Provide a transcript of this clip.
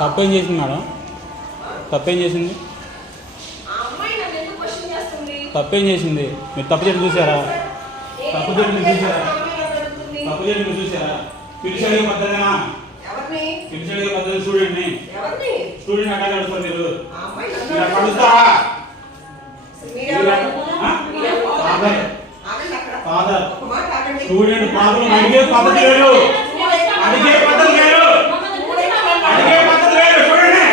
తప్పేం చేసింది మేడం? తప్పేం చేసింది? తప్పేం చేసింది? మీరు తప్పు చేయడం చూసారా? తప్పు చేయడం చూసారా? తప్పు చేయడం చూసారా? పిలిచాడే పద్ధతినా? పిలిచాడే పద్ధతి స్టూడెంట్ని స్టూడెంట్ అట్లా నడుస్తారు మీరు కలుస్తారా? ఫాదర్ స్టూడెంట్ ప్రాబ్లం అడిగే పద్ధతి లేదు. అడిగే పద్ధతి లేదు. అడిగే పద్ధతి లేదు. చూడండి